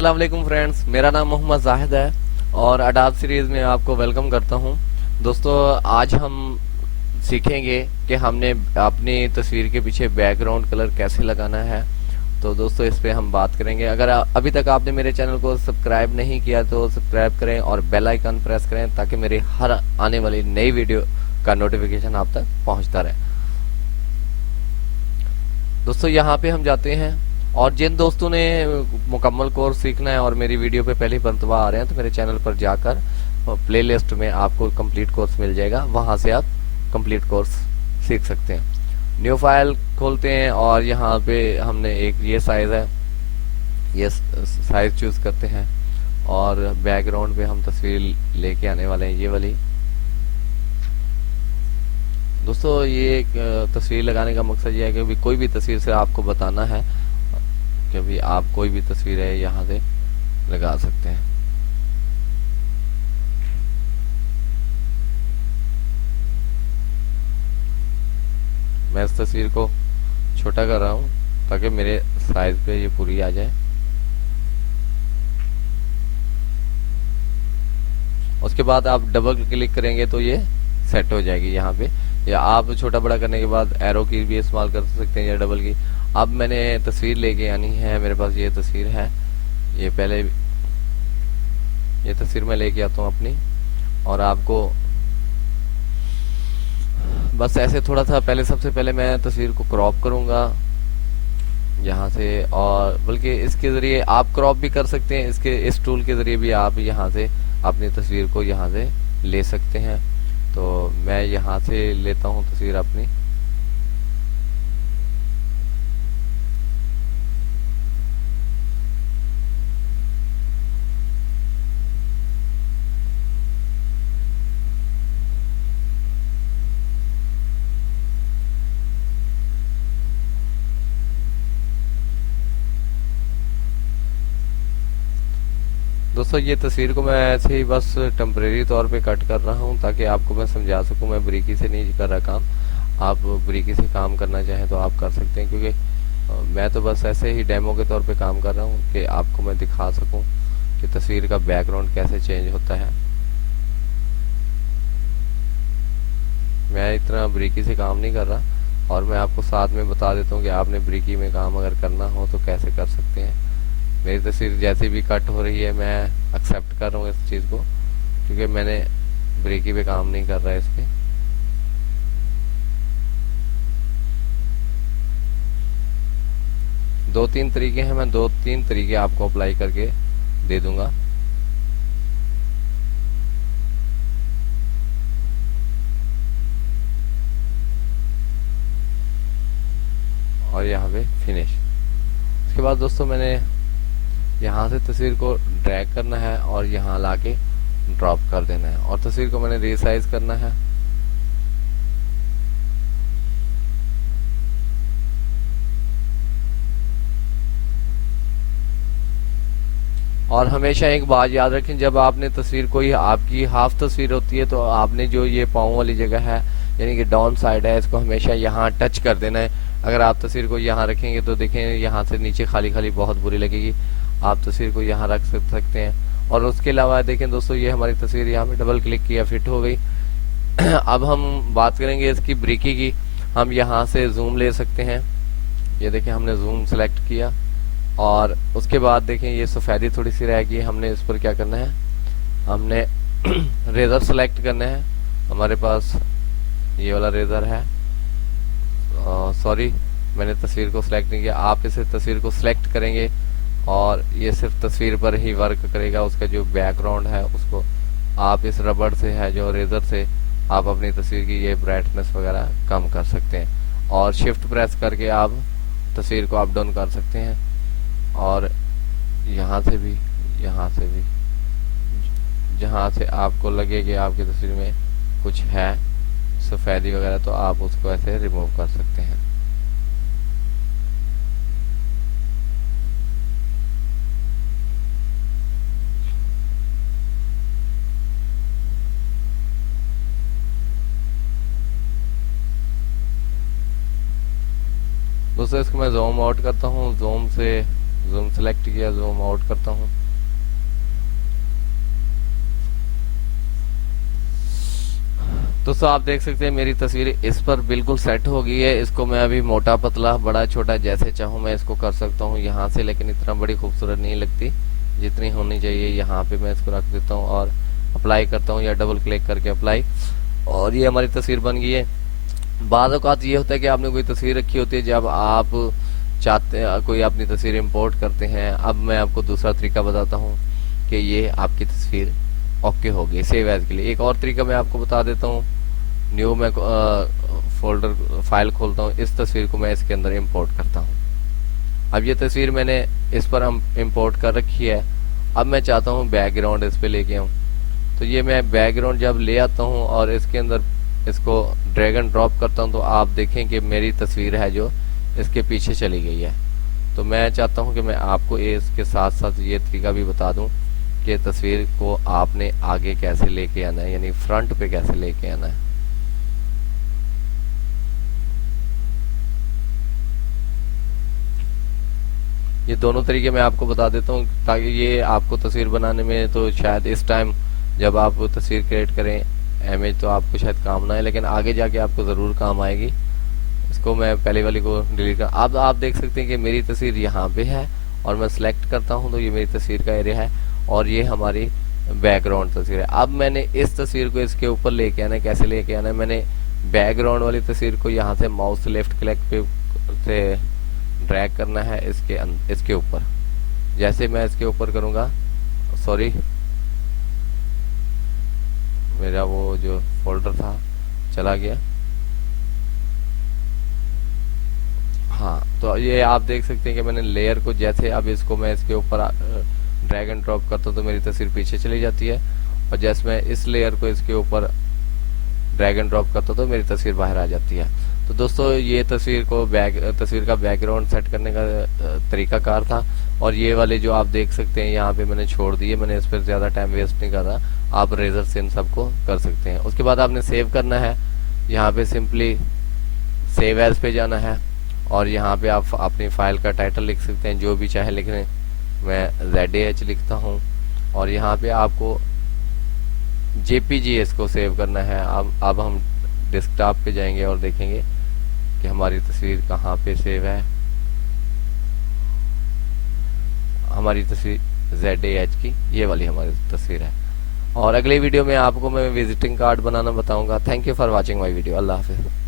अस्सलाम वालेकुम फ्रेंड्स, मेरा नाम मोहम्मद जाहिद है और अडाब सीरीज में आपको वेलकम करता हूं। दोस्तों, आज हम सीखेंगे कि हमने अपनी तस्वीर के पीछे बैकग्राउंड कलर कैसे लगाना है। तो दोस्तों, इस पे हम बात करेंगे। अगर अभी तक आपने मेरे चैनल को सब्सक्राइब नहीं किया तो सब्सक्राइब करें और बेल आइकन प्रेस करें ताकि मेरे हर आने वाली नई वीडियो का नोटिफिकेशन आप तक पहुंचता रहे। दोस्तों, यहाँ पे हम जाते हैं और जिन दोस्तों ने मुकम्मल कोर्स सीखना है और मेरी वीडियो पे पहली मरतबा आ रहे हैं तो मेरे चैनल पर जाकर प्लेलिस्ट में आपको कंप्लीट कोर्स मिल जाएगा, वहां से आप कंप्लीट कोर्स सीख सकते हैं। न्यू फाइल खोलते हैं और यहाँ पे हमने एक ये साइज है, ये साइज चूज करते हैं और बैकग्राउंड पे हम तस्वीर लेके आने वाले हैं, ये वाली। दोस्तों, ये एक तस्वीर लगाने का मकसद ये है कि कोई भी तस्वीर से आपको बताना है कि भी आप कोई भी तस्वीर है यहाँ से लगा सकते हैं। मैं इस तस्वीर को छोटा कर रहा हूँ ताकि मेरे साइज पे ये पूरी आ जाए। उसके बाद आप डबल क्लिक करेंगे तो ये सेट हो जाएगी यहाँ पे, या आप छोटा बड़ा करने के बाद एरो की भी इस्तेमाल कर सकते हैं या डबल की। अब मैंने तस्वीर लेके आनी है, मेरे पास ये तस्वीर है, ये पहले ये तस्वीर मैं लेके आता हूँ अपनी, और आपको बस ऐसे थोड़ा सा पहले, सबसे पहले मैं तस्वीर को क्रॉप करूंगा यहाँ से, और बल्कि इसके जरिए आप क्रॉप भी कर सकते हैं, इसके इस टूल के जरिए भी आप यहाँ से अपनी तस्वीर को यहाँ से ले सकते हैं। तो मैं यहाँ से लेता हूँ तस्वीर अपनी। दोस्तों, ये तस्वीर को मैं ऐसे ही बस टेम्परेरी तौर पे कट कर रहा हूँ ताकि आपको मैं समझा सकूँ। मैं बारीकी से नहीं कर रहा काम, आप बारीकी से काम करना चाहें तो आप कर सकते हैं, क्योंकि मैं तो बस ऐसे ही डेमो के तौर पे काम कर रहा हूँ कि आपको मैं दिखा सकूँ कि तस्वीर का बैकग्राउंड कैसे चेंज होता है। मैं इतना बारीकी से काम नहीं कर रहा और मैं आपको साथ में बता देता हूँ कि आपने बारीकी में काम अगर करना हो तो कैसे कर सकते हैं। मेरी तस्वीर जैसे भी कट हो रही है मैं एक्सेप्ट कर रहा हूँ इस चीज़ को, क्योंकि मैंने बारीकी पे काम नहीं कर रहा है इस पे। दो तीन तरीके हैं, मैं दो तीन तरीके आपको अप्लाई करके दे दूंगा। और यहाँ पे फिनिश। उसके बाद दोस्तों, मैंने यहाँ से तस्वीर को ड्रैग करना है और यहाँ लाके ड्रॉप कर देना है, और तस्वीर को मैंने रीसाइज करना है। और हमेशा एक बात याद रखें, जब आपने तस्वीर कोई आपकी हाफ तस्वीर होती है तो आपने जो ये पाँव वाली जगह है यानी कि डाउन साइड है, इसको हमेशा यहाँ टच कर देना है। अगर आप तस्वीर को यहाँ रखेंगे तो देखें यहाँ से नीचे खाली खाली बहुत बुरी लगेगी। आप तस्वीर को यहाँ रख सकते हैं। और उसके अलावा देखें दोस्तों, ये हमारी तस्वीर यहाँ पे डबल क्लिक किया फिट हो गई। अब हम बात करेंगे इसकी बारीकी की। हम यहाँ से जूम ले सकते हैं, ये देखें हमने जूम सेलेक्ट किया, और उसके बाद देखें ये सफ़ेदी थोड़ी सी रह गई, हमने इस पर क्या करना है, हमने रेजर सेलेक्ट करना है। हमारे पास ये वाला रेजर है, सॉरी मैंने तस्वीर को सिलेक्ट नहीं किया। आप इसे तस्वीर को सिलेक्ट करेंगे और ये सिर्फ तस्वीर पर ही वर्क करेगा। उसका जो बैकग्राउंड है उसको आप इस रबड़ से है जो रेजर से आप अपनी तस्वीर की ये ब्राइटनेस वगैरह कम कर सकते हैं, और शिफ्ट प्रेस करके आप तस्वीर को अप डाउन कर सकते हैं। और यहाँ से भी जहाँ से आपको लगे कि आपकी तस्वीर में कुछ है सफ़ेदी वगैरह तो आप उसको ऐसे रिमूव कर सकते हैं। दोस्तों, इसको मैं जूम आउट करता हूँ, जूम से जूम सेलेक्ट किया, जूम आउट करता हूँ। दोस्तों आप देख सकते हैं मेरी तस्वीर इस पर बिल्कुल सेट हो गई है। इसको मैं अभी मोटा पतला बड़ा छोटा जैसे चाहूँ मैं इसको कर सकता हूँ यहाँ से, लेकिन इतना बड़ी खूबसूरत नहीं लगती जितनी होनी चाहिए। यहाँ पे मैं इसको रख देता हूँ और अप्लाई करता हूँ या डबल क्लिक करके अप्लाई, और ये हमारी तस्वीर बन गई है। बाद औक़ात ये होता है कि आपने कोई तस्वीर रखी होती है, जब आप चाहते हैं कोई अपनी तस्वीर इंपोर्ट करते हैं। अब मैं आपको दूसरा तरीका बताता हूँ कि ये आपकी तस्वीर ओके हो गई सेव एज के लिए। एक और तरीका मैं आपको बता देता हूँ। न्यू में फोल्डर फाइल खोलता हूँ, इस तस्वीर को मैं इसके अंदर इंपोर्ट करता हूँ। अब ये तस्वीर मैंने इस पर हम इंपोर्ट कर रखी है। अब मैं चाहता हूँ बैकग्राउंड इस पे लेके आऊँ, तो ये मैं बैकग्राउंड जब ले आता हूँ और इसके अंदर इसको ड्रैग एंड ड्रॉप करता हूँ, तो आप देखें कि मेरी तस्वीर है जो इसके पीछे चली गई है। तो मैं चाहता हूँ कि मैं आपको इसके साथ साथ ये तरीका भी बता दूँ कि तस्वीर को आपने आगे कैसे लेके आना है, यानी फ्रंट पे कैसे लेके आना है। ये दोनों तरीके मैं आपको बता देता हूँ ताकि ये आपको तस्वीर बनाने में तो शायद इस टाइम जब आप तस्वीर क्रिएट करें इमेज तो आपको शायद काम ना आए, लेकिन आगे जाके आपको ज़रूर काम आएगी। इसको मैं पहले वाली को डिलीट कर, अब आप देख सकते हैं कि मेरी तस्वीर यहाँ पे है और मैं सिलेक्ट करता हूँ तो ये मेरी तस्वीर का एरिया है और ये हमारी बैकग्राउंड तस्वीर है। अब मैंने इस तस्वीर को इसके ऊपर लेके आना है। कैसे लेके आना है, मैंने बैकग्राउंड वाली तस्वीर को यहाँ से माउस से लेफ्ट क्लिक पे से ड्रैग करना है इसके ऊपर। जैसे मैं इसके ऊपर करूंगा, सॉरी मेरा वो जो फोल्डर था चला गया। हाँ, तो ये आप देख सकते हैं कि मैंने लेयर को जैसे अब इसको मैं इसके ऊपर ड्रैग एंड ड्रॉप करता हूँ तो मेरी तस्वीर पीछे चली जाती है, और जैसे मैं इस लेयर को इसके ऊपर ड्रैग एंड ड्रॉप करता हूँ तो मेरी तस्वीर बाहर आ जाती है। तो दोस्तों ये तस्वीर का बैकग्राउंड सेट करने का तरीकाकार था। और ये वाले जो आप देख सकते हैं यहाँ पे मैंने छोड़ दिए, मैंने इस पर ज़्यादा टाइम वेस्ट नहीं कर रहा। आप रेजर से इन सबको कर सकते हैं। उसके बाद आपने सेव करना है, यहाँ पे सिंपली सेव एज पे जाना है और यहाँ पे आप अपनी फाइल का टाइटल लिख सकते हैं जो भी चाहे लिख लें। मैं ZAH लिखता हूँ और यहाँ पे आपको JPG इसको सेव करना है। अब हम डेस्कटॉप पे जाएंगे और देखेंगे कि हमारी तस्वीर कहाँ पे सेव है। हमारी तस्वीर ZAH की ये वाली हमारी तस्वीर है। और अगले वीडियो में आपको मैं विजिटिंग कार्ड बनाना बताऊंगा। Thank you for watching my video. अल्लाह हाफिज़।